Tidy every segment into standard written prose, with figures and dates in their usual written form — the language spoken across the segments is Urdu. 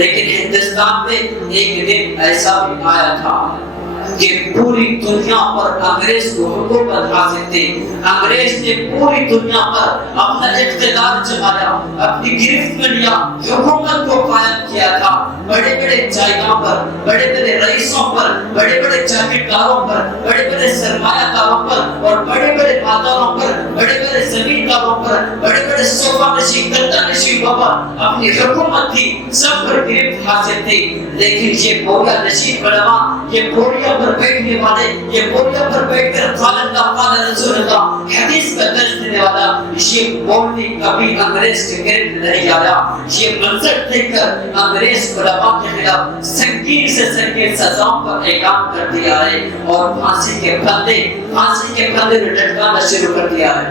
لیکن ہندوستان میں ایک دن ایسا بھی آیا تھا کہ پوری دنیا پر انگریز کو حکومت حاصل تھی. انگریز نے پوری دنیا پر اپنا اقتدار جمایا، اپنی گرفت میں لیا، حکومت کو قائم کیا تھا. بڑے بڑے جائگاں پر، بڑے بڑے رئیسوں پر، بڑے بڑے جاگیرداروں پر، بڑے بڑے سرمایہ داروں پر اور بڑے بڑے مالداروں پر، بڑے بڑے زمینداروں پر، بڑے بڑے صوبہ نشین گدہ نشینوں پر اپنی حکومت تھی، سب پر گرفت حاصل تھی. لیکن یہ بوریا نشین علماء، یہ بوریا پر بیٹھنے والے، یہ بوریا پر بیٹھ کر قال اللہ قال رسول اللہ حدیث کا درس دینے والا، یہ بولنے کبھی انگریز کے گرفت نہیں آیا. یہ منظر دیکھ کر انگریز علماء کے خلاف سنگین سے سنگین سزاؤں پر اعلان کر دیا ہے اور پھانسی کے پھندے میں لٹکانا شروع کر دیا ہے.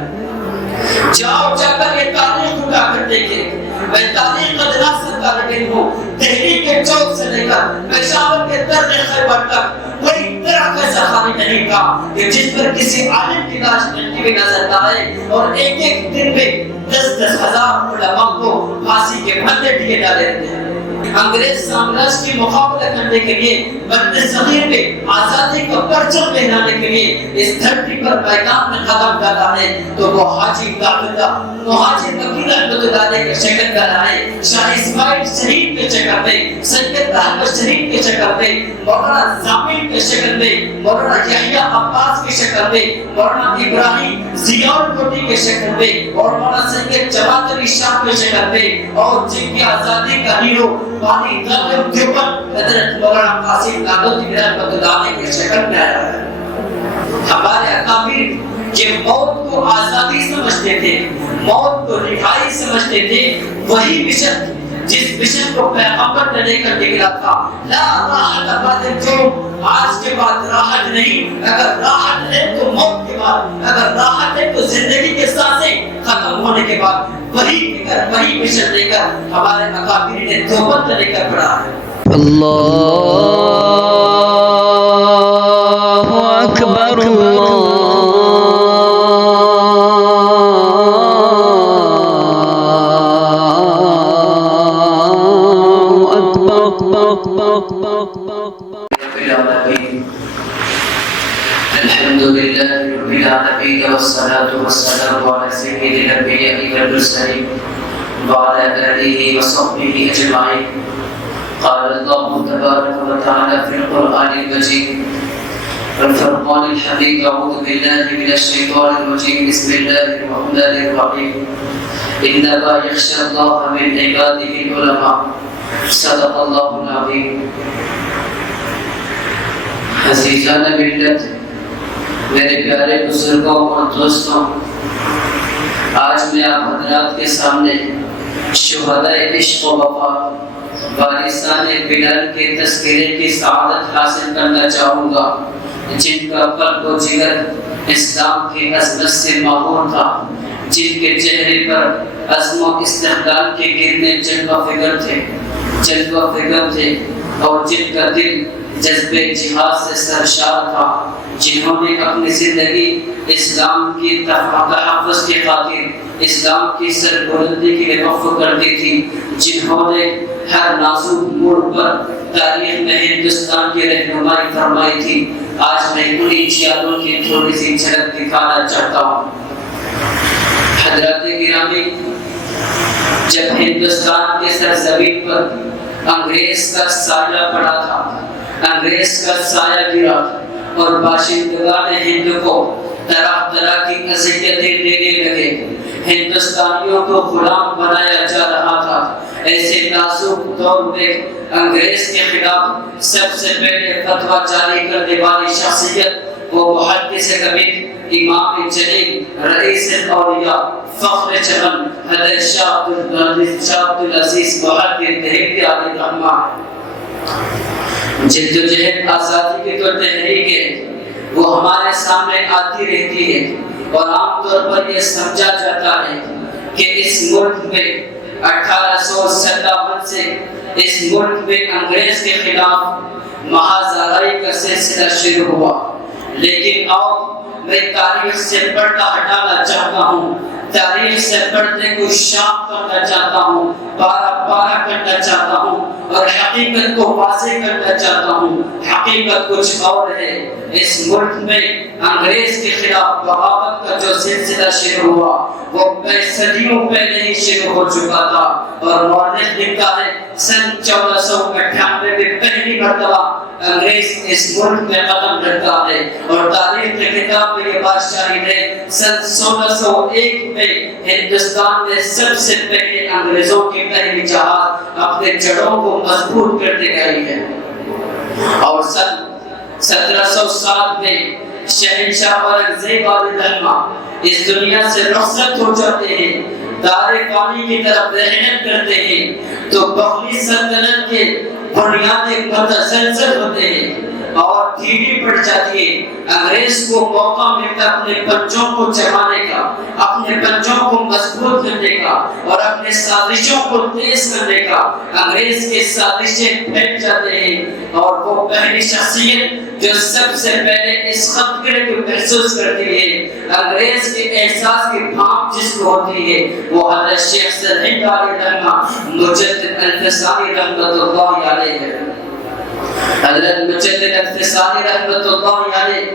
جاؤ جا کر یہ تاریخ اٹھا کر دیکھیں. میں تاریخ کا دراصل کا رکن ہوں. دہلی کے چوک سے لے کر پشاور کے درد خیبر تک کوئی درخت ایسا خالی نہیں تھا کہ جس پر کسی عالم کی لاش ملتی ہوئی نظر نہ آئے. اور ایک ایک دن میں 10,000 علماء کو پھانسی کے پھندے ڈالے رہتے ہیں. انگریز سامراج کی مقابلہ کرنے کے لیے بند صغیر میں آزادی کا پرچم لہرانے کے لیے اس دھرتی پر میدان میں قدم ڈالا ہے تو وہ حاجی داؤد مہاجر وکیل احمد اللہ کے شکل میں آئے، شاہ اسماعیل شہید کے شکل میں، سید احمد شہید کے شکل میں، مولانا زامل کے شکل میں، مولانا یحییٰ عباس کے شکل میں، مولانا ابراہیم ضیاء الکوٹی کے شکل میں اور مولانا سید جماعت علی شاہ کے شکل میں، اور جن کی آزادی کا ہیرو بانی دارالعلوم دیوبند حضرت مولانا قاسم نانوتوی رحمۃ اللہ علیہ کے شکل میں آیا ہے. ہمارے اکابر یہ موت کو آزادی سمجھتے تھے، موت کو رہائی سمجھتے تھے. وہی مشن جس مشن کو پیغمبر نے لے کر نکلا تھا، لا راحت بعد الجوع، آج کے بعد راحت نہیں. اگر راحت ہے تو موت کے بعد، اگر راحت ہے تو زندگی کے سانسیں ختم ہونے کے بعد. وہی فکر، وہی مشن لے کر ہمارے اکابر نے دیوبند لے کر پڑھا ہے. اللہ اکبر الحمد لله رب العالمين والصلاة والسلام على سيد الأنبياء والمرسلين وعلى آله وصحبه أجمعين. قال الله تبارك وتعالى في القرآن المجيد والفرقان الحميد. أعوذ بالله من الشيطان الرجيم. بسم الله الرحمن الرحيم. إنما يخشى الله من عباده العلماء. صدق الله العظيم. عزیزان ملت، میرے پیارے بزرگوں اور دوستوں، آج میں آپ حضرات کے سامنے شہدائے عشق و وفا وارثان بلال کے تذکرے کی سعادت حاصل کرنا چاہوں گا، جن کا قلب و جگر اسلام کی عظمت سے معمور تھا، جن کے چہرے پر عزم و استقلال کے گرنے جلوہ فکر تھے اور جن کا دل جذبے جہاد سے سرشار تھا، جنہوں نے اپنی زندگی اسلام کی تحفظ کی خاطر اسلام کی سربلندی کے لیے وقف کر دی تھی، جنہوں نے ہر نازک موڑ پر تاریخ میں ہندوستان کی رہنمائی فرمائی تھی. آج میں انہی جیادوں کی تھوڑی سی جھلک دکھانا چاہتا ہوں. حضرات گرامی، جب ہندوستان کے سرزمین پر انگریز کا سایہ پڑا تھا، انگریز کا سایہ گرا اور باشندگان ہند کو طرح طرح کی اذیتیں دینے لگے، ہندوستانیوں کو غلام بنایا جا رہا تھا، ایسے نازک دور میں انگریز کے خلاف سب سے پہلے فتویٰ جاری کرنے والی شخصیت وہ محدث کبیر، امام جلیل، رئیس الاولیاء، فخر چمن، حضرت شاہ عبدالعزیز محدث دہلوی علیہ رحمہ. جدوجہد آزادی کی تو تحریک ہے، وہ ہمارے سامنے آتی رہتی ہے اور عام طور پر یہ سمجھا جاتا ہے کہ اس ملک میں 1857 سے اس ملک میں انگریز کے خلاف محاذ آرائی کا سلسلہ شروع ہوا. لیکن آؤ میں تاریخ سے پردہ ہٹانا چاہتا ہوں، تاریخ سے پردے کو شاپ کرنا چاہتا ہوں، پارا کرنا چاہتا ہوں اور حقیقت کو واضح کرنا چاہتا ہوں۔ حقیقت کچھ اور ہے۔ اس ملک میں انگریز کے خلاف بغاوت کا جو سلسلہ شروع ہوا وہ صدیوں پہلے ہی شروع ہو چکا تھا، اور مورخ لکھتا ہے سن 1498 میں پہلی مرتبہ انگریز اس ملک میں قدم رکھتا ہے، اور تاریخ کے کتاب میں یہ بات شاہد ہے سن 1601 میں ہندوستان میں سب سے پہلے انگریزوں کی پہلی جہاز اپنے جڑوں کو مضبوط کرتے گئی ہے، اور سن 1707 میں شہنشاہ اورنگزیب علیہ الرحمہ اس دنیا سے رخصت ہو جاتے ہیں، دار فانی کی طرف رحلت کرتے ہیں، تو بغلی سلطنت کے بنیادیں متزلزل ہوتے ہیں اور ڈھیلی پڑ جاتی ہے۔ انگریز کو موقع ملتا اپنے پنجوں کو جمانے کا، اپنے پنجوں کو مضبوط کرنے کا اور اپنے سازشوں کو تیز کرنے کا۔ انگریز کے سازشیں پھیل جاتے ہیں، اور وہ پہلی شخصیت جو سب سے پہلے اس خطرے کو محسوس کرتی ہے، انگریز کے احساس کی بھانپ جس کو ہوتی ہے، وہ حضرت شیخ سرہند علیہ الرحمہ مجدد الفسانی رحمۃ اللہ علیہ ہے۔ حضرت مجدد الفسانی رحمۃ اللہ علیہ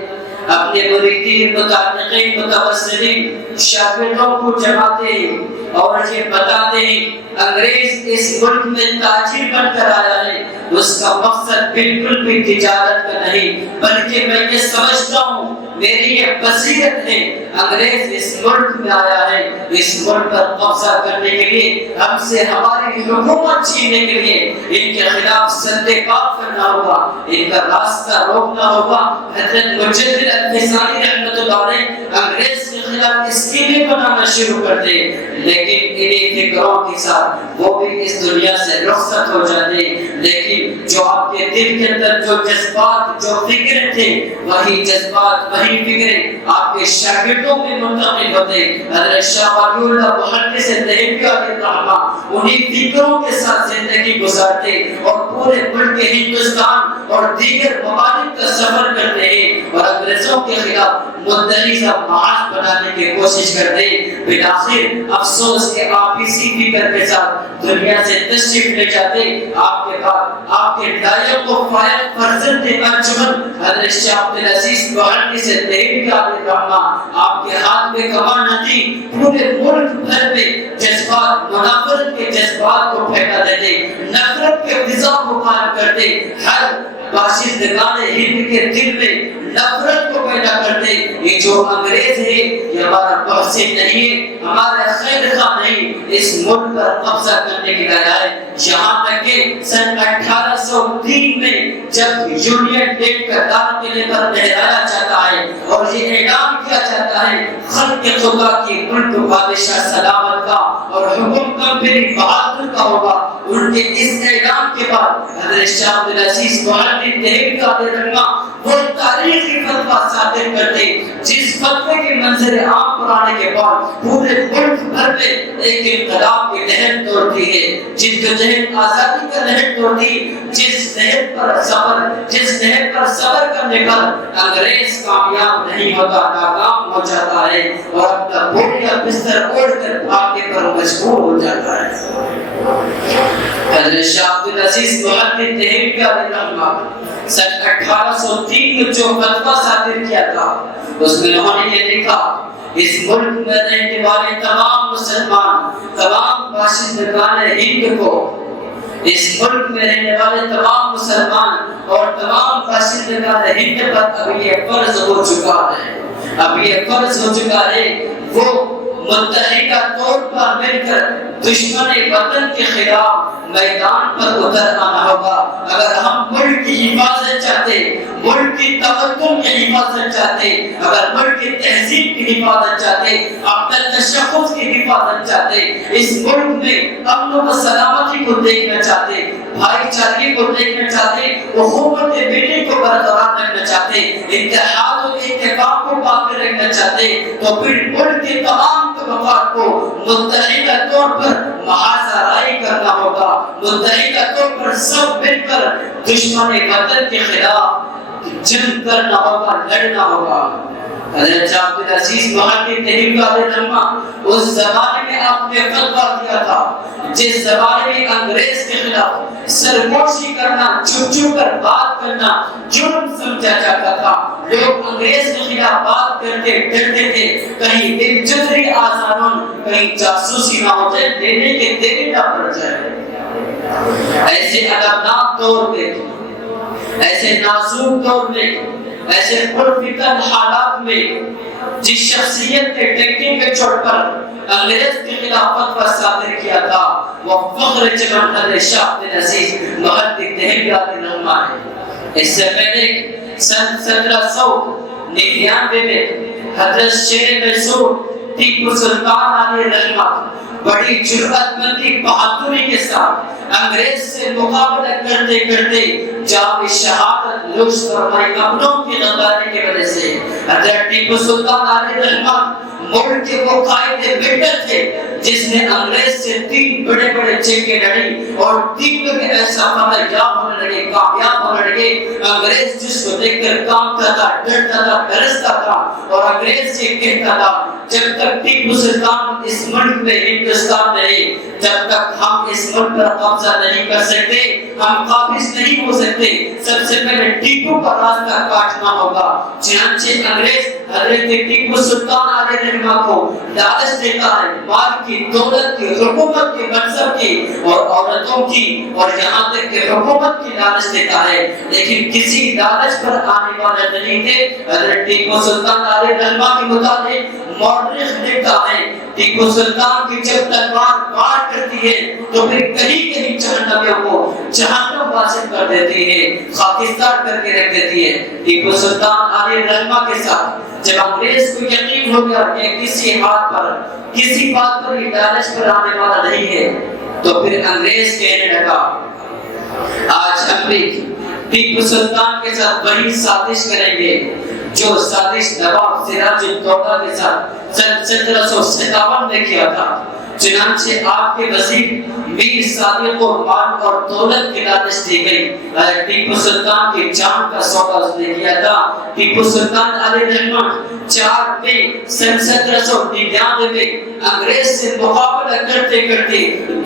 اپنے مریدین، متعلقین، متوسلین، شاگردوں کو جماتے ہیں اور یہ بتاتے ہیں انگریز اس ملک میں تاجر بن کر آیا ہے، اس کا مقصد بالکل بھی تجارت کا نہیں، بلکہ میں یہ سمجھتا ہوں میری یہ بصیرت ہے، انگریز اس ملک میں آیا ہے اس ملک پر قبضہ کرنے کے لیے، ہم سے ہماری حکومت چھیننے کے لیے، ان کے خلاف سدے باب کرنا ہوگا، ان کا راستہ روکنا ہوگا۔ حضرت مجدد الفسانی رحمۃ اللہ علیہ انگریز کے خلاف اسکیمیں بنانا شروع کر دے، لیکن انہیں فکروں کے ساتھ وہ بھی اس دنیا سے رخصت ہو جاتے، لیکن جو آپ کے دل کے اندر جو جذبات، جو فکریں تھے، وہی جذبات، وہی فکریں آپ کے شاگردوں میں منتقل ہوتے۔ حضرت شاہ ولی اللہ محدث دہلوی علیہ الرحمہ انہی فکروں کے ساتھ زندگی گزارتے اور پورے ملک ہندوستان اور دیگر ممالک کا سفر کرتے ہیں اور انگریزوں کے خلاف مدعی کا محاذ بنانے کی کوشش کرتے۔ بالآخر افسوس کہ آپ اسی فکر کے ساتھ دنیا سے تشریف لے جاتے۔ آپ کے بعد آپ کے لائق و فائق فرزند انجمن حضرت شاہ عبدالعزیز محدث دہلوی علیہ الرحمہ آپ کے ہاتھ میں کمان نہ تھی، پورے ملک بھر میں جذبات، منافرت کے جذبات کو پھیلا دیتے، نفرت کے فضا کو قائم کرتے، ہر باشندگان ہند کے دل میں نفرت کو پیدا کرتے۔ یہ جو انگریز ہے یہ ہمارا محسن نہیں ہے، ہمارا خیر خواہ نہیں، اس ملک پر قبضہ کرنے کی بجائے یہاں تک کہ سن 1803 میں جب یونین ڈیٹ کا دار قلعے پر لہرایا جاتا ہے اور یہ اعلان کیا جاتا ہے خلق خدا کی ملک بادشاہ سلامت کا اور حکم کمپنی بہادر کا ہوگا، ان کے اس اعلان کے بعد حضرت شاہ عبدالعزیز محدث دہلوی علیہ الرحمہ وہ تاریخی فتویٰ صادر کرتے جس فتوے کے منظر عام پر آنے کے بعد پورے ملک بھر میں ایک انقلاب کی لہر دوڑتی ہے، جدوجہد آزادی کا لہر دوڑتی، جس لہر پر صبر کرنے پر انگریز کامیاب نہیں ہوتا، ناکام ہو جاتا ہے اور اپنا بوریہ بستر اوڑھ کر بھاگنے پر مجبور ہو جاتا ہے۔ حضرت شاہ عبدالعزیز محدث دہلوی علیہ الرحمہ سن 1803 میں جو فتویٰ صادر کیا تھا اس میں انہوں نے یہ لکھا، اس ملک میں رہنے والے تمام مسلمان، تمام باشندگان ہند کو، اس ملک میں رہنے والے تمام مسلمان اور تمام باشندگان ہند پر اب یہ فرض ہو چکا ہے، اب یہ فرض ہو چکا ہے وہ متحدہ طور پر مل کر دشمن وطن کے خلاف میدان پر اتر آنا ہوگا۔ اگر ہم ملک کی حفاظت چاہتے، ملک کی تمدن کی حفاظت چاہتے، اگر ملک کی تہذیب کی حفاظت چاہتے، اپنے تشخص کی حفاظت چاہتے، اس ملک میں امن و سلامتی کو دیکھنا چاہتے، بھائی چارگی کو دیکھنا چاہتے، اخوت ملی کو برقرار رکھنا چاہتے، اتحاد و اتفاق کو باقی رکھنا چاہتے، تو پھر ملک کے تمام طبقات کو متحدہ طور پر محاذ آرائی کرنا ہوگا، متحدہ طور پر سب مل کر دشمن وطن کے خلاف جنگ کرنا ہوگا، لڑنا ہوگا۔ حضرت عبدالعزیز محدث تحریک رحمہ اس زمانے میں آپ نے فتویٰ دیا تھا جس زمانے میں انگریز کے خلاف سرگوشی کرنا، چھپ چھپ کر بات کرنا جرم سمجھا جاتا تھا۔ لوگ انگریز کے خلاف بات کرتے ڈرتے تھے کہیں دل جدری آزادون، کہیں جاسوسی نہ ہو جائے، دینے کے دینے نہ پڑ جائے۔ ایسے ادبناک دور میں، ایسے نازک دور میں، ایسے پرفتن حالات میں جس شخصیت نے ٹیکنی کے چھوڑ پر انگریز کے خلاف فتویٰ صادر کیا تھا وہ فخر جمن حضرت شاہ عبدالعزیز محدث تحریک رحمہ ہے۔ اس سے پہلے سن 1799 میں حضرت شیر محسود ٹیپو سلطان علیہ رحمہ بڑی جرأت مندی بہادری کے ساتھ انگریز سے مقابلہ کرتے کرتے جام شہادت نوش فرمائی اپنوں کی غداری کی وجہ سے۔ حضرت ٹیپو سلطان علیہ رحمہ ملک کے وہ قائد بہتر تھے جس نے انگریز سے 3 بڑے بڑے جنگیں لڑی اور 3 میں ایسا کامیاب ہونے لگے، کامیاب ہونے لگے۔ انگریز جس کو دیکھ کر کانپتا تھا، ڈرتا تھا، ڈرستا تھا اور انگریز سے کہتا تھا جب تک ٹیپو سلطان اس ملک میں ہندوستان رہے، جب تک ہم اس ملک پر قبضہ نہیں کر سکتے، ہم قابض نہیں ہو سکتے، سب سے پہلے ٹیپو کا راستہ کاٹنا ہوگا۔ چنانچہ انگریز حضرت ٹیپو سلطان علیہ رحمہ کو لالچ دیتا ہے، مال کی، دولت کی، حکومت کی، منصب کی اور عورتوں کی اور یہاں تک کہ حکومت کی لالچ دیتا ہے، لیکن کسی لالچ پر آنے والا نہیں تھے۔ حضرت ٹیپو سلطان علیہ رحمہ کے مطابق مورخ لکھتا ہے ٹیپو سلطان کی جب تلوار وار کرتی ہے تو پھر کہیں کہیں جہنمیوں کو جہنم واصل کر دیتی ہے، خاکستار کر کے رکھ دیتی ہے۔ ٹیپو سلطان علیہ رحمہ کے ساتھ جب انگریز کو یقین ہو گیا کہ کسی بات پر یہ لالچ پر آنے والا نہیں ہے تو پھر انگریز کہنے لگا آج ہم بھی ٹیپو سلطان کے ساتھ وہی سازش کریں گے جو سازش نواب سراج الدولہ کے ساتھ سن 1757 میں کیا تھا۔ چنانچہ آپ کے وزیر میر صادق کو مال اور دولت کی لالچ دی گئی۔ ٹیپو سلطان کی جان کا سودا اس نے کیا تھا۔ ٹیپو سلطان علیہ رحمہ 4 مئی سن 1799 میں انگریز سے مقابلہ کرتے کرتے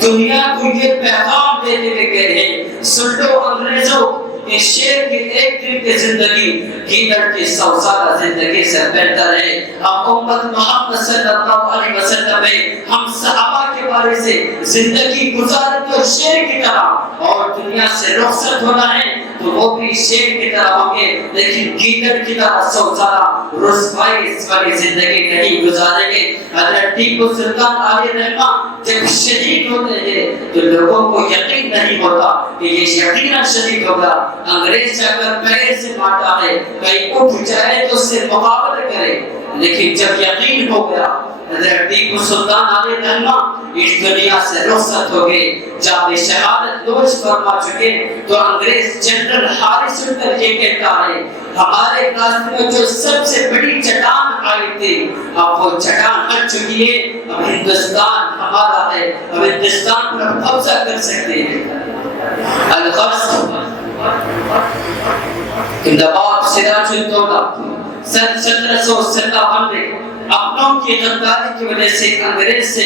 دنیا کو یہ پیغام دیتے ہوئے کہہ رہے سن لو انگریزوں، اس شیر کی ایک دن کی زندگی گیدڑ کی 100 سالہ زندگی سے بہتر ہے۔ ہم امت محمد صلی اللہ علیہ وسلم میں ہم صحابہ کے بارے سے زندگی گزارتے اور شیر کی طرح اور دنیا سے رخصت ہونا ہے تو وہ بھی شیر کی طرح ہوں گے، لیکن گیدڑ کی طرح 100 سالہ رسوائی والی زندگی نہیں گزاریں گے۔ حضرت ٹیپو سلطان علیہ رحمہ جب شہید ہوتے ہیں تو لوگوں کو یقین نہیں ہوتا کہ یہ یقیناً شہید ہوگا۔ انگریز جا کر پیر سے مارتا ہے، کہیں اٹھ جائے تو اس سے مقابلہ کرے، لیکن جب یقین ہو گیا حضرت ٹیپو سلطان علیہ رحمہ اس دنیا سے رخصت ہو گئے، جب شہادت نوش فرما چکے تو انگریز جنرل حارث الدین یہ کہتا ہے ہمارے راستے میں جو سب سے بڑی چٹان آئی تھی اب وہ چٹان ہٹ چکی ہے، اب ہندوستان ہمارا ہے، اب ہندوستان پر قبضہ کر سکتے ہیں۔ الغرض نواب سراج الدولہ سن 1757 میں اپنوں کی غداری کی وجہ سے انگریز سے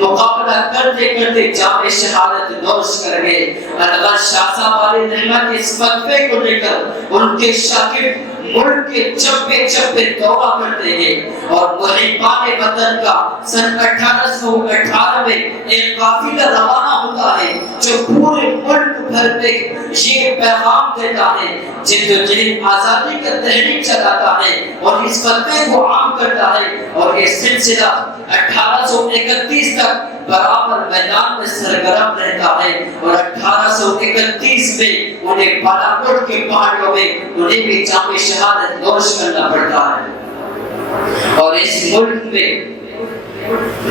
مقابلہ کرتے کرتے جام شہادت نوش کر گئے۔ الغرض شاہ صاحب علیہ رحمہ کے اس فتوے کو لے کر ان کے شاگرد ملک کے چپے چپے دورہ کرتے ہیں اور محبان وطن کا سن 1818 میں ایک قافلہ روانہ ہوتا ہے جو پورے ملک بھر میں یہ پیغام دیتا ہے، جدوجہد آزادی کا تحریک چلاتا ہے اور اس فتوے کو عام کرتا ہے اور یہ سلسلہ 1831 تک برابر میدان میں سرگرم رہتا ہے اور 1831 میں انہیں بالاکوٹ کے پہاڑیوں میں انہیں بھی جام شہادت نوش کرنا پڑتا ہے۔ اور اس ملک میں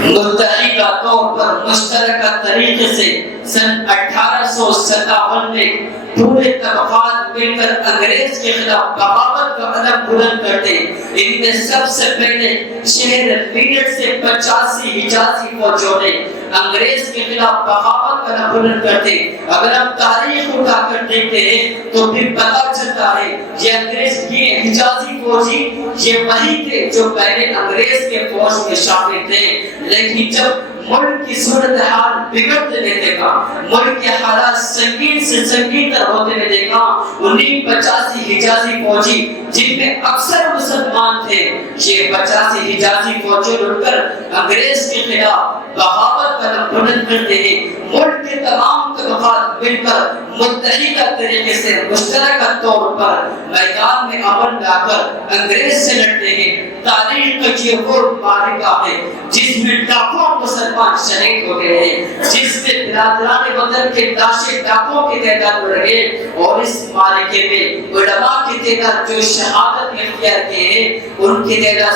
متحدہ طور پر مشترکہ طریقے سے سن 1857 میں پورے طبقات مل کر انگریز کے خلاف بغاوت کا علم بلند کرتے۔ ان میں سب سے پہلے شہر میرٹھ سے 85 حجازی فوجوں نے انگریز کے خلاف بغاوت کا علم بلند کرتے۔ اگر ہم تاریخ اٹھا کر دیکھتے ہیں تو پھر پتا چلتا ہے یہ انگریز یہ حجازی فوجی یہ وہی تھے جو پہلے انگریز کے فوج میں شامل تھے، لیکن جب ملک کی صورتحال بگڑتے ہوئے دیکھا، ملک کے حالات سنگین سے سنگین تر ہوتے ہوئے دیکھا، 1985 حجازی فوجی جن میں اکثر مسلمان تھے، یہ 85 حجازی فوجی اٹھ کر انگریز کے خلاف بغاوت کا لب بلند کرتے ہیں، ملک کے تمام طبقات مل کر متحدہ طریقے سے مشترکہ طور پر میدان میں عمل لا کر انگریز سے لڑتے ہیں۔ تاریخ کا یہ وہ معرکہ ہے جس میں لاکھوں مسلمان شہید ہو گئے ہیں، جس میں برادران وطن کے لاشیں لاکھوں کی تعداد بڑھ گئے، اور اس معرکے میں علماء کی تعداد جو شہادت اختیار کیے ہیں ان کی تعداد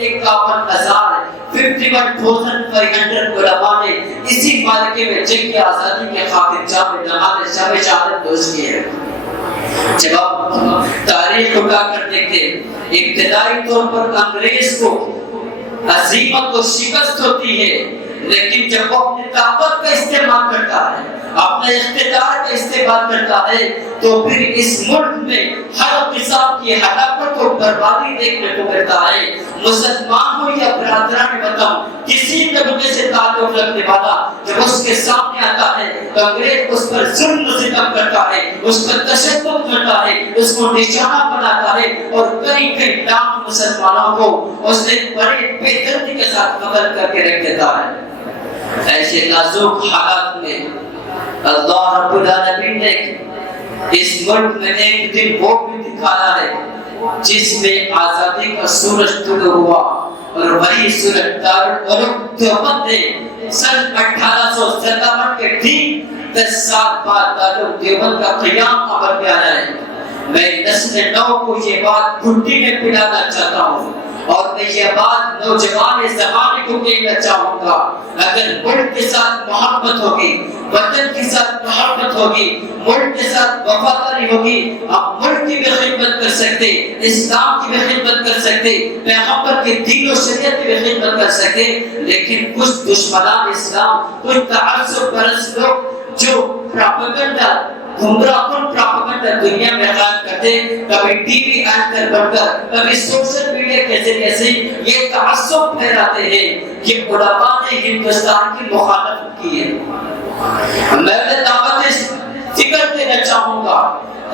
51,000 51,500 علماء نے اسی معرکے میں جنگ کی آزادی کے خاطر جام شہادت نوش کی ہے۔ جب آپ تاریخ اٹھا کر دیکھتے ابتدائی طور پر انگریز کو عظیمت و شکست ہوتی ہے، لیکن جب وہ اپنی طاقت کا استعمال کرتا ہے، اپنے اقتدار کا استعمال کرتا ہے، تو پھر اس ملک میں ہر قسم کی ہلاکت و بربادی دیکھنے کو ملتا ہے۔ مسلمان ہو یا برادران وطن، کسی طبقے سے تعلق رکھنے والا جب اس کے سامنے آتا ہے تو انگریز اس پر ظلم و ستم کرتا ہے، اس پر تشدد کرتا ہے، اس کو نشانہ بناتا ہے، اور کئی کئی لاکھ مسلمانوں کو اس نے بڑے بے دردی کے ساتھ قتل کر کے رکھ دیتا ہے۔ ایسے نازک حالات میں اللہ رب العالمین نے اس ملک میں ایک دن وہ بھی دکھایا ہے جس میں آزادی کا سورج طلوع ہوا، اور وہی سورج دارالعلوم دیوبند نے سن 1857 کے ٹھیک 10 سال بعد دارالعلوم دیوبند کا قیام عمل میں آیا ہے۔ میں نسل نو کو یہ بات گھٹی میں پلانا چاہتا ہوں، اور میں یہ بات نوجوان زمانے کو کہنا چاہوں گا، اگر ملک کے ساتھ محبت ہوگی، وطن کے ساتھ محبت ہوگی، ملک کے ساتھ وفاداری ہوگی، آپ ملک کی بھی خدمت کر سکتے، اسلام کی بھی خدمت کر سکتے، پیغمبر کے دین و شریعت کی بھی خدمت کر سکتے، لیکن کچھ دشمنان اسلام، کچھ تعصب پرست لوگ جو پروپیگنڈا گمراہ کن پروپیگنڈا دنیا میں قائم کرتے، کبھی ٹی وی اینکر بن کر، کبھی سوشل میڈیا کے ذریعے سے یہ تعصب پھیلاتے ہیں کہ علماء نے ہندوستان کی مخالفت کی ہے۔ میں دعوت فکر دینا چاہوں گا،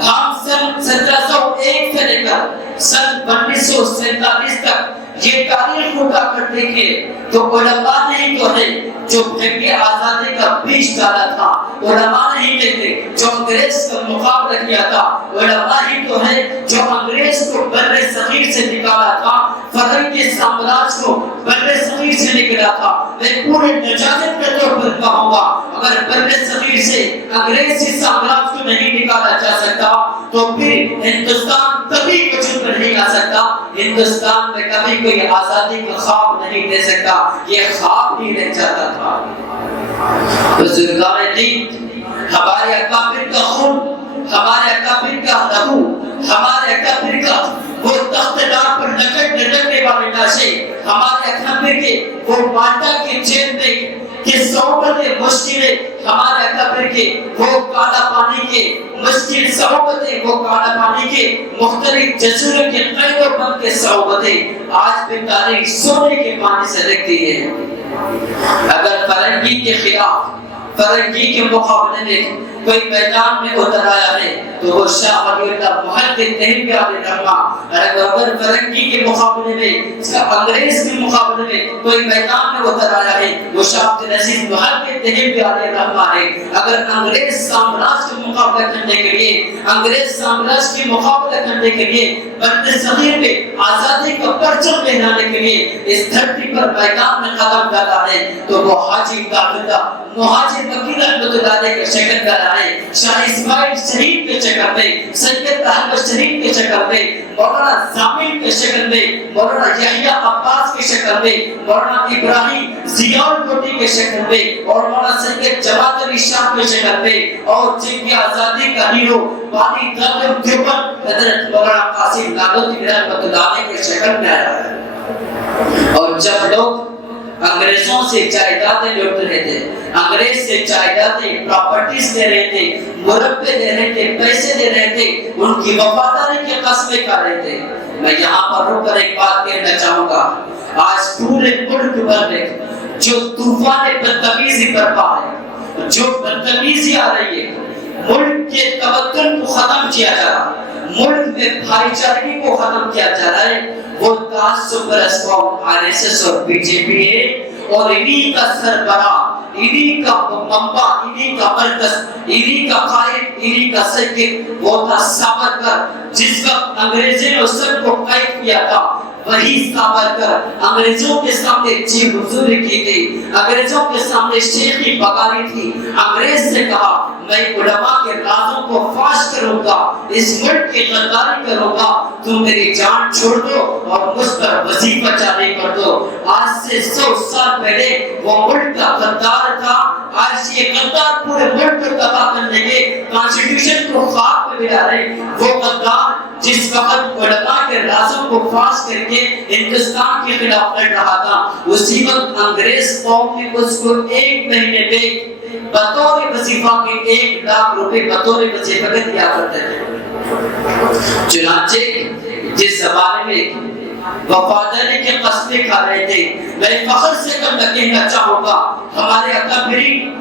ہم سن 1701 سے لے کر سن 1947 تک یہ تاریخ اٹھا کر دیکھیں تو علماء نہیں تو ہے جو جنگ آزادی کا بیج ڈالا تھا، علماء نہیں تھے جو انگریز کا مقابلہ کیا تھا، علماء ہی تو ہے جو انگریز کو بر صغیر سے نکالا تھا، فرنگی سامراج کو بر صغیر سے نکالا تھا۔ میں پورے نجازت کے طور پر کہوں گا، اگر بر صغیر سے انگریزی سامراج کو نہیں نکالا جا سکتا تو پھر ہندوستان کبھی وجود میں نہیں آ سکتا، ہندوستان میں کبھی کوئی آزادی کا خواب نہیں دے سکتا، یہ خواب ہی رہ جاتا تھا۔ بزرگان دین، ہمارے اکابر کا خون، ہمارے اکابر کا لہو، ہمارے اکابر کا وہ تخت دار پر لٹکنے والے لاشیں، ہمارے اکابر کے وہ مالٹا کے جیل میں کہ صحبتیں مشکلیں، ہمارے اکابر کے وہ کالا پانی کے مشکل صحبتیں، وہ کالا پانی کے مختلف جزیروں کے قید و بند کے صحبتیں آج بھی تاریخ سونے کے پانی سے لگتی ہے۔ اگر فرنگی کے خلاف، فرنگی کے مقابلے میں کوئی میدان میں اتر آیا ہے تو وہ شاہ ولی اللہ محدث دہلوی علیہ رحمہ، اگر فرنگی کے مقابلے میں، انگریز کے مقابلے میں کوئی میدان میں اتر آیا ہے وہ شاہ عبدالعزیز محدث دہلوی علیہ رحمہ ہے۔ اگر انگریز سامراج کے مقابلہ کرنے کے لیے، انگریز سامراج کے مقابلہ کرنے کے لیے، بر صغیر میں آزادی کا پرچم لہرانے کے لیے اس دھرتی پر میدان میں قدم ڈالا ہے تو وہ حاجی قابلہ مہاجر وکیل رحمۃ اللہ علیہ کے شکل میں آئے، شاہ اسماعیل شریف کے شکل میں، سید احمد شریف کے شکل میں، مولانا زامل کے شکل میں، مولانا یحییٰ عباس کے شکل میں، مولانا ابراہیم ضیاء الکوٹی کے شکل میں، اور مولانا سید جواد علی شاہ کے شکل میں، اور جن کی آزادی کا ہیرو بانی دارالعلوم دیوبند حضرت مولانا قاسم نانوتوی رحمۃ اللہ علیہ کے شکل میں آیا ہے۔ اور جب لوگ انگریزوں سے جائیدادیں لوٹ رہے تھے، انگریز سے جائیدادیں پراپرٹیز لے رہے تھے، مربے دے رہے تھے، پیسے دے رہے تھے، ان کی وفاداری کی قسمیں کھا رہے تھے۔ میں یہاں پر رک کر ایک بات کہنا چاہوں گا، آج پورے ملک بھر میں جو طوفان بدتمیزی برپا ہے، جو بدتمیزی آ رہی ہے، ملک کے توتر کو ختم کیا جا رہا، ملک میں بھائی چارگی کو ختم کیا جا رہا ہے، وہ تعصب پرست قوم RSS اور BJP ہے، اور انہی کا سربراہ، انہی کا منبع، انہی کا مرکز، انہی کا قائد، انہی کا سید وہ تھا ساورکر، جس کا انگریزوں نے سب کو قید کیا تھا۔ وہی ساورکر انگریزوں کے سامنے جی حضوری کی تھی، انگریزوں کے سامنے شیخی بغاری تھی۔ انگریز نے کہا میں علماء کے رازوں کو فاش کروں گا، اس ملک کی غداری کروں گا، تم میری جان چھوڑ دو اور مجھ پر وظیفہ جاری کر دو۔ آج سے 100 سال پہلے وہ ملک کا غدار تھا، آج یہ غدار پورے ملک کو تباہ کرنے کے کانسٹیٹیوشن کو خاک میں ملا رہے۔ وہ غدار جس وقت علماء کے رازوں کو فاش کر کے ہندوستان کے خلاف لڑ رہا تھا، اسی وقت انگریز قوم نے اس کو 1 مہینے میں بطور وظیفہ کے 1 لاکھ روپے بطور وظیفہ کے دیا کرتے تھے۔ چنانچہ جس زمانے میں وفاداری کے قسمیں کھا رہے تھے، میں فخر سے کہنا چاہوں گا ہمارے اکابرین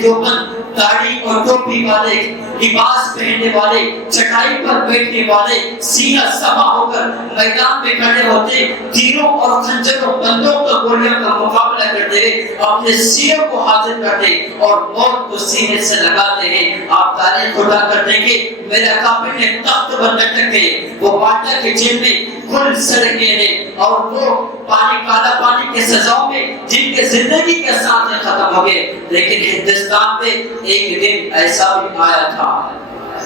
دیوبند داڑھی اور ٹوپی والے، لباس پہننے والے، چٹائی پر بیٹھنے والے سینہ سما ہو کر میدان میں کھڑے ہوتے، تیروں اور خنجروں، بندوق اور گولیوں کا مقابلہ کرتے، اپنے سینوں کو حاضر کرتے اور موت کو سینے سے لگاتے ہیں۔ آپ تاریخ اٹھا کر دیکھیں، میرے اکابرین نے تخت پر لٹک گئے، وہ مالٹا کے جیل میں کل سڑکے ہیں، اور وہ کالا پانی کے سزاؤں میں جن کے زندگی کے ساتھ ختم ہو گئے۔ لیکن ہندوستان میں ایک دن ایسا بھی آیا تھا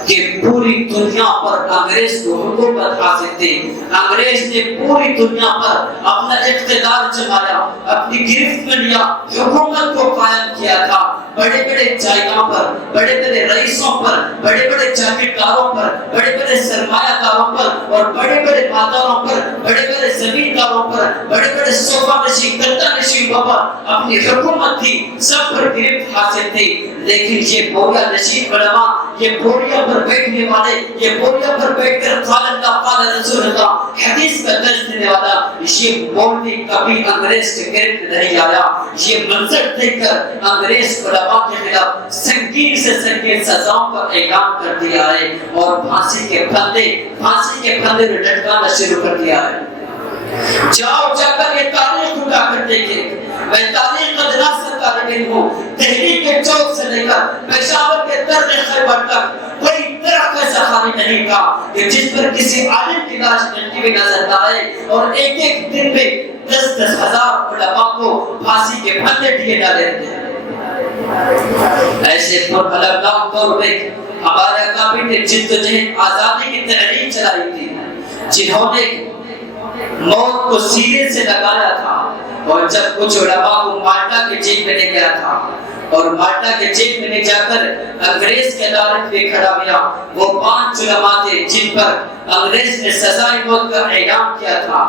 کہ پوری دنیا پر انگریز کو حکومت حاصل تھی، انگریز نے پوری دنیا پر اپنا اقتدار جمایا، اپنی گرفت میں لیا، حکومت کو قائم کیا تھا۔ بڑے بڑے جائیدادوں پر، بڑے بڑے رئیسوں پر، بڑے بڑے جاگیرداروں پر، بڑے بڑے سرمایہ داروں پر اور بڑے بڑے مالداروں پر، بڑے بڑے زمینداروں پر، بڑے بڑے صوبہ نشین گدہ نشینوں پر اپنی حکومت تھی، سب پر گرفت حاصل تھی۔ لیکن یہ بوریا نشین علماء، یہ بوریا پر بیٹھنے والے، یہ بوریا پر بیٹھ کر قال اللہ قال رسول اللہ حدیث کا درس دینے والا، یہ مولوی کبھی انگریز کے گرفت نہیں آیا۔ یہ منظر دیکھ کر انگریز علماء کے خلاف سنگین سے سنگین سزاؤں کا اعلان کر دیا ہے اور پھانسی کے پھندے میں لٹکانا شروع کر دیا ہے۔ جاؤ جا کر یہ تاریخ اٹھا کر دیکھیں، میں تاریخ کا دراصل طالب علم ہوں، دہلی کے چوک سے لے کر پشاور کے درد خیبر تک کوئی درخت ایسا خالی نہیں تھا کہ جس پر کسی عالم کی لاش ملتی ہوئی نظر نہ آئے، اور ایک دن میں 10,000 علماء کو پھانسی کے پھندے دیے جاتے تھے۔ ایسے پر الگ طور پہ ہمارے اکابرین نے جدوجہد آزادی کی تحریک چلائی تھی، جنہوں نے موت کو سینے سے لگایا تھا، اور جب کچھ علماء کو مالٹا کے جیل میں لے گیا تھا، اور مالٹا کے جیل میں لے جا کر انگریز کے عدالت میں کھڑا ہوا، وہ 5 علماء تھے جن پر انگریز نے سزائے موت کا اعلان کیا تھا۔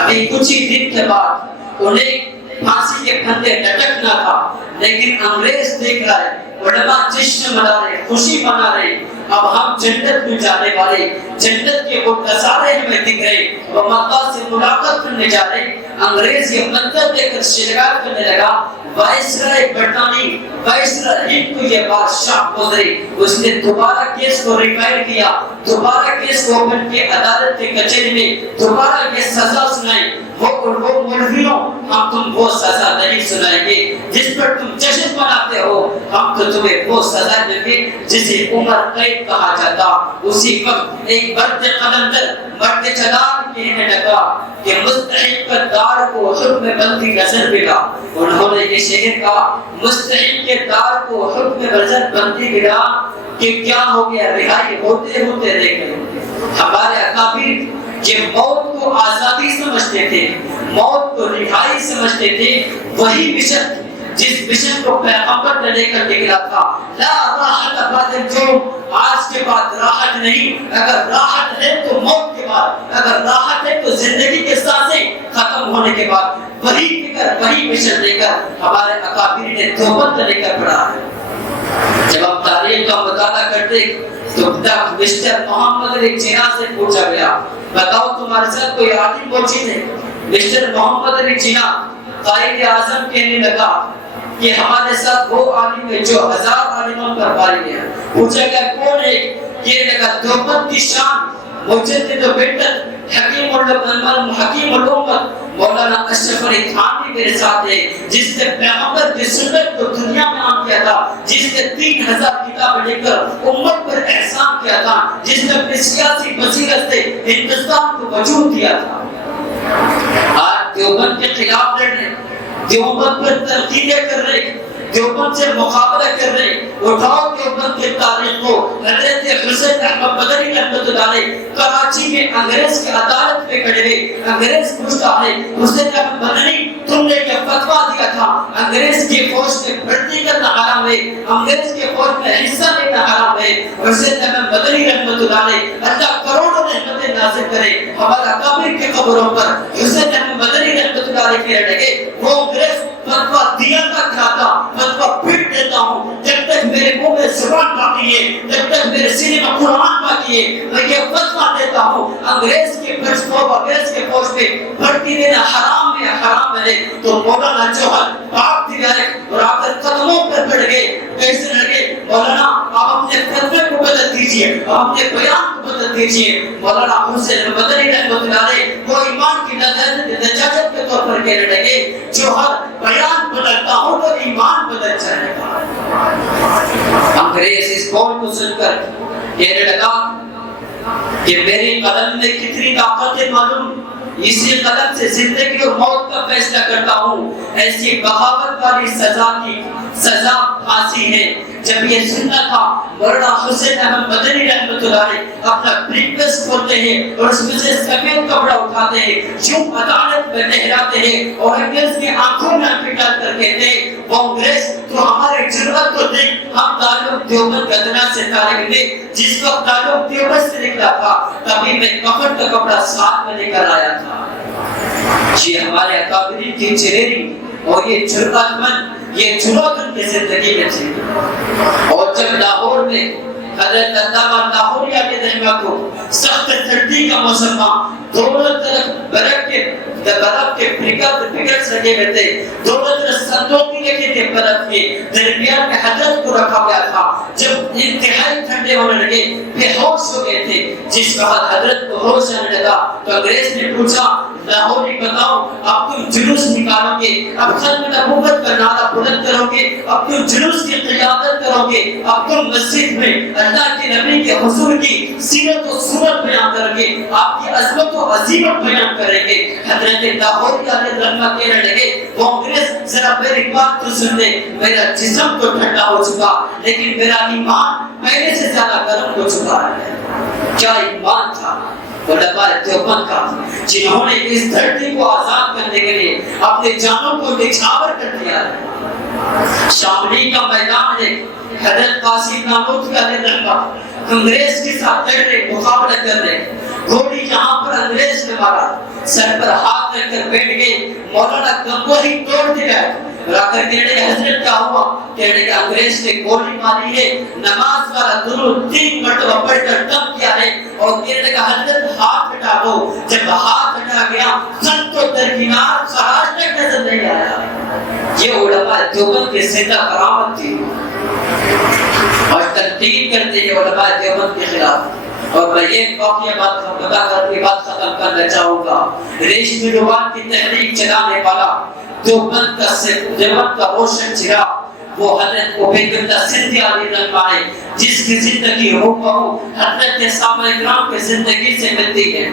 ابھی کچھ ہی دن کے بعد انہیں پھانسی کے پھندے لٹکنا تھا، لیکن انگریز دیکھ رہا ہے علماء جشن منا رہے، خوشی منا رہے، اب ہم جنت میں جانے والے، جنت کے وہ نظارے ہمیں دکھ رہے، وہ مقام سے ملاقات کرنے جا رہے۔ انگریز یہ منظر دیکھ کر شکایت کرنے لگا، وائسرائے برطانوی، وائسرائے ہند کو یہ بادشاہ گزرے۔ اس نے دوبارہ کیس کو ریفائر کیا، دوبارہ کیس کو اوپن کے عدالت کے کچہری میں دوبارہ یہ سزا سنائی۔ وہ مولویوں، ہم تم وہ سزا نہیں سنائیں گے جس پر تم جشن مناتے ہو، ہم تو تمہیں وہ سزا دیں گے جسے عمر قید کہا جاتا۔ اسی وقت ایک مرد قلندر، مرد چلان کہنے لگا کہ مستحق دار کو حکم بندی نظر ملا۔ انہوں نے یہ شعر کہا، مستحق کے دار کو حکم بندی ملا کہ کیا ہو گیا، رہائی ہوتے ہوتے رہ گئے۔ ہمارے اکابر یہ موت کو آزادی سمجھتے تھے، موت کو رہائی سمجھتے تھے، وہی مشن جس مشن کو پیغمبر نے لے کر نکلا تھا، لا راحت بعد الجوع، آج کے بعد راحت نہیں، اگر راحت ہے تو موت کے بعد، اگر راحت ہے تو زندگی کے سانسیں ختم ہونے کے بعد۔ وہی فکر، وہی مشن لے کر ہمارے اکابر نے دیوبند لے کر پڑھا ہے۔ جب ہم تاریخ کا مطالعہ کرتے تو مسٹر محمد علی جناح سے پوچھا گیا، بتاؤ تمہارے ساتھ کوئی عالم موجود ہے؟ مسٹر محمد علی جناح قائد اعظم کہنے لگا کہ ہمارے ساتھ وہ عالم ہے جو 1000 عالموں پر باری ہے۔ پوچھا گیا کون ہے؟ کہنے لگا دیوبند کی شان مجدد و بدعت حکیم الامت مولانا اشرف علی تھانوی میرے ساتھ ہے، جس نے پیغمبر کی سنت کو دنیا میں عام کیا تھا، جس نے 3000 کتابیں لکھ کر امت پر احسان کیا تھا، جس نے اپنی سیاسی بصیرت سے ہندوستان کو وجود دیا تھا۔ آج دیوبند کے خلاف لڑ رہے، دیوبند پر تنقیدیں کر رہے، دیوبند سے مقابلہ کر رہے، اٹھاؤ دیوبند کی تاریخ کو۔ حضرت حسین احمد مدنی رحمۃ اللہ علیہ کراچی میں انگریز کی عدالت میں کھڑے ہوئے، انگریز پوچھتا ہے حسین احمد مدنی تم نے یہ فتویٰ دیا تھا انگریز کی فوج میں بھرتی کرنا حرام ہے، انگریز کی فوج میں حصہ لینا حرام ہے۔ حسین احمد مدنی رحمۃ اللہ علیہ اللہ کروڑوں رحمتیں نازل کرے ہمارا اکابر کی قبروں پر، حسین احمد مدنی رحمۃ اللہ علیہ کہنے لگے وہ انگریز فتویٰ دیا تھا کھاتا، فتویٰ پھٹ دیتا ہوں، جب تک میرے منہ میں زبان باقی ہے، جب تک میرے سینے میں قرآن باقی ہے، میں یہ فتویٰ دیتا ہوں انگریز کے انگریز کے فوج میں بھرتی دینا حرام ہے، حرام ہے۔ تو مولانا جوہر پاک دیوارے اور آ کر قدموں پر پڑ گئے، کیسے لگے مولانا آپ اپنے فتوے کو بدل دیجئے، آپ اپنے بیان کو بدل دیجئے۔ مولانا حسین مدنی رحمۃ اللہ علیہ وہ ایمان کی نجاست کے طور پر کہنے لگے جوہر بیان بدلتا ہوں تو ایمان بدل جائے گا۔ انگریز اس قول کو سن کر کہنے لگا کہ میری قلم میں کتنی طاقت ہے معلوم، اسی قلم سے زندگی اور موت کا فیصلہ کرتا ہوں، ایسی بغاوت والی سزا پھانسی ہے۔ جب یہ سننا تھا مولانا حسین احمد مدنی رحمۃ اللہ علیہ اپنا بریفکیس کھولتے ہیں اور اس میں سے سفید کپڑا اٹھاتے ہیں، یوں عدالت میں لہراتے ہیں اور انگریز کی آنکھوں میں آنکھیں ڈال کر کہتے ہیں وہ انگریز تو ہمارے جرأت کو دیکھ، ہم دارالعلوم دیوبند گدنا سے طالب علم جس وقت دارالعلوم دیوبند سے نکلا تھا تبھی میں کفن کا کپڑا ساتھ میں لے کر آیا تھا۔ یہ ہمارے اکابرین کی چہری اور یہ جرأت مند، یہ جرأت ان کی زندگی میں تھی۔ اور جب لاہور میں حضرت علامہ لاہوری علیہ رحمہ کو سخت سردی کا موسم تھا، دونوں طرف برف کے پرکٹس لگے ہوئے تھے، دونوں طرف صندوق لگے تھے برف کے، درمیان میں حضرت کو رکھا گیا تھا۔ جب انتہائی ٹھنڈے ہونے لگے بے ہوش ہو گئے تھے، جس وقت حضرت کو ہوش آنے لگا تو انگریز نے پوچھا لاہوری بتاؤ اب تم جلوس نکالو گے، اب ختم نبوت کا نعرہ بلند کرو گے، اب تم جلوس کی قیادت کرو گے، اب تم مسجد میں اللہ کے نبی کے حضور کی سیرت و صورت بیان کرو گے، آپ کی عظمت و عظیمت بیان کریں گے۔ حضرت لاہوری علیہ رحمہ کہنے لگے وہ انگریز ذرا میری بات تو سن لے، میرا جسم تو ٹھنڈا ہو چکا لیکن میرا ایمان پہلے سے زیادہ گرم ہو چکا ہے۔ کیا ایمان تھا علماء دیوبند کا، جنہوں نے اس دھرتی کو آزاد کرنے کے لیے اپنے جانوں کو نچھاور کر دیا ہے۔ شاملی کا میدان ہے، حضرت قاسم ناموت کا رہا انگریز کے ساتھ لڑ رہے، مقابلہ کر رہے، گولی جہاں پر انگریز نے مارا سر پر ہاتھ رکھ کر بیٹھ گئے، مولانا گنگو ہی توڑ دیا را کر کہنے لگے حضرت کیا ہوا؟ کہنے لگے انگریز نے گولی ماری ہے، نماز والا درود 3 مرتبہ پڑھ کر دم کیا ہے، اور کہنے لگا حضرت ہاتھ ہٹا دو۔ جب ہاتھ ہٹا گیا سن تو درکنار خراج تک نظر نہیں آیا۔ یہ علماء دیوبند کی زندہ کرامت تھی اور تنقید کرتے ہیں علماء دیوبند کے خلاف۔ اور میں یہ واقعہ بتا کر کے بات ختم کرنا چاہوں گا، ریشمی روان کی تحریک چلانے والا دیوبند کا روشن چراغ وہ حضرت عبید اللہ سندھی علیہ رحمہ ہے، جس کی زندگی ہو حضرت صحابہ اکرام کی زندگی سے ملتی ہے۔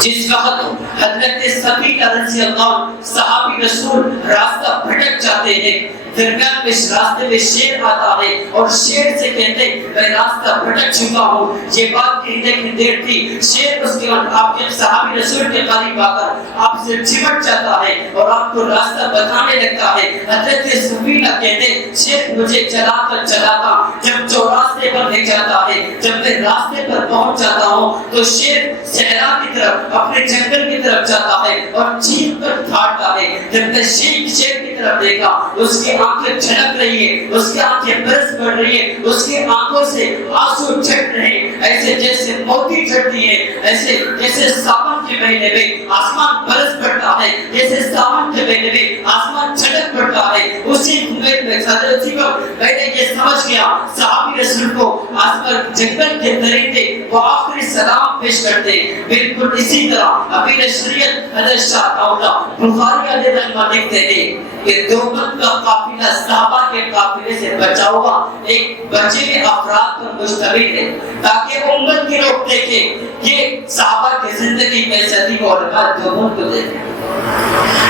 جس وقت حضرت صفیہ رضی اللہ عنہ صحابی رسول راستہ بھٹک جاتے ہیں، درمیان میں اس راستے میں شیر آتا ہے اور شیر سے کہتے میں راستہ بھٹک چکا ہوں. یہ بات کہنے کی دیر تھی. شیر اس کے آپ کے صحابی رسول کے قریب آ کر آپ سے چمٹ جاتا ہے اور آپ کو راستہ بتانے لگتا ہے. حضرت سفینہ کہتے شیر مجھے چلاتا چلاتا جب چوراستے پر لے جاتا ہے, جب میں راستے پر پہنچ جاتا ہوں تو شیر صحرا کی طرف اپنے جنگل کی طرف جاتا ہے اور چیخ کر دھاڑتا ہے. جب میں شیر کی طرف دیکھا اس کی آنکھیں جھلک رہی ہے, اس کی آنکھیں برس پڑ رہی ہے, اس کی آنکھوں سے آنسو چھٹ رہے ہیں ایسے جیسے موتی جھڑتی ہے, ایسے جیسے ساون کے مہینے میں آسمان برس پڑتا ہے, جیسے ساون کے مہینے میں آسمان جھلک پڑتا ہے. اسی میں میں نے یہ سمجھ گیا صحابی رسول کو آسمان جنگل کے درندے وہ آخری سلام پیش کرتے. بالکل اسی طرح امیر شریعت حضرت شاہ داؤد بخاری علیہ رحمہ لکھتے ہیں کہ دیوبند کا قافلہ صحابہ کے قافلے سے بچا ہوا ایک بچے کے افراد پر مشتمل ہے تاکہ امت کے لوگ دیکھیں یہ صحابہ کی زندگی کیسے تھی اور دیوبند کو دیکھیں.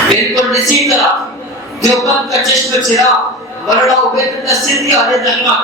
بالکل اسی طرح دیوبند کا چشم چراغ مولانا عبید اللہ سندھی علیہ رحمہ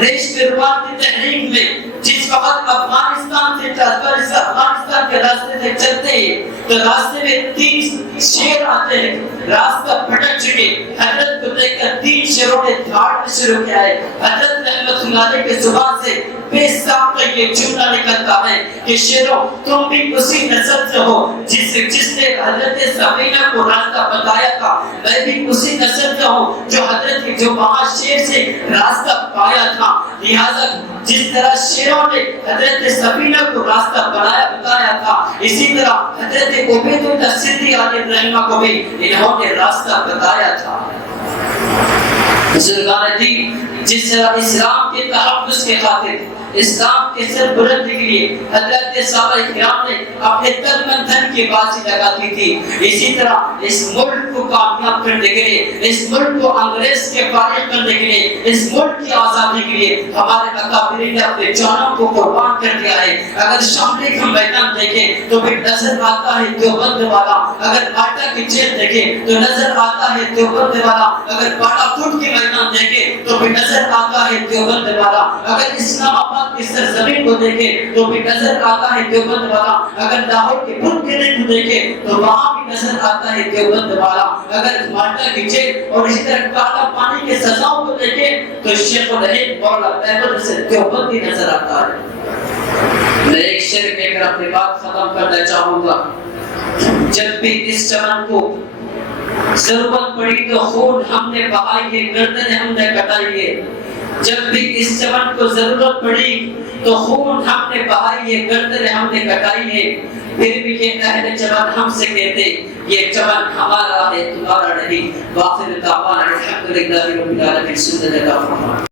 ریش پروان کی تحریک میں جس وقت افغانستان کے راستے سے چلتے ہیں تو راستے میں 3 شیر آتے ہیں, راستہ بھٹک چکے. حضرت کو دیکھ کر 3 شیروں نے دھاڑنا شروع کیا ہے. حضرت رحمت اللہ علیہ کے زبان سے بے ساختہ یہ جملہ نکلتا ہے کہ شیروں تم بھی اسی نسل سے ہو جس نے حضرت سفینہ کو راستہ بتایا تھا, میں بھی اسی نسل سے ہوں جو حضرت جو وہاں شیر سے راستہ پایا تھا. لہذا جس طرح شیروں نے حضرت سفینہ کو راستہ بتایا تھا اسی طرح حضرت عبید اللہ سندھی علیہ رحمہ کو بھی انہوں نے راستہ بتایا تھا. بزرگان دین جس طرح اسلام کے تحفظ کے خاطر اسلام کے سر بلندی کے لیے حضرت صحابہ کرام نے اپنے تن من دھن کی بازی لگاتی تھی, اسی طرح اس ملک کو کامیاب کرنے کے لیے, اس ملک کو انگریز کے فارغ کرنے کے لیے, اس ملک کی آزادی کے لیے ہمارے اکابرین نے اپنے جانوں کو قربان کر دیا ہے. اگر شملے کا میدان دیکھیں تو پھر نظر آتا ہے دیوبند والا, اگر آٹا کی جیل دیکھیں تو نظر آتا ہے دیوبند والا, اگر باڑا کوٹ کے میدان دیکھیں تو پھر نظر آتا ہے دیوبند والا, اگر اسلام آباد کی سرزمین کو دیکھیں تو بھی نظر آتا ہے دیوبند والا, اگر لاہور کے بدھ قلعے کو دیکھیں تو وہاں بھی نظر آتا ہے دیوبند والا, اگر مالٹا کی جیل اور اسی طرح کالا پانی کے سزاؤں کو دیکھیں تو شیخ الرحیم مولانا احمد سے دیوبند ہی نظر آتا ہے. میں ایک شعر کہہ کر اپنی بات ختم کرنا چاہوں گا. جب بھی اس چمن کو ضرورت پڑی تو خون ہم نے بہائی ہے, گردن ہم نے کٹائی ہے. جب بھی اس چمن کو ضرورت پڑی تو خون ہم نے بہائی ہے, گردن ہم نے کٹائی ہے. پھر بھی یہ اہل چمن ہم سے کہتے یہ چمن ہمارا ہے تمہارا نہیں. واخر دعوانا الحمدللہ رب العالمین.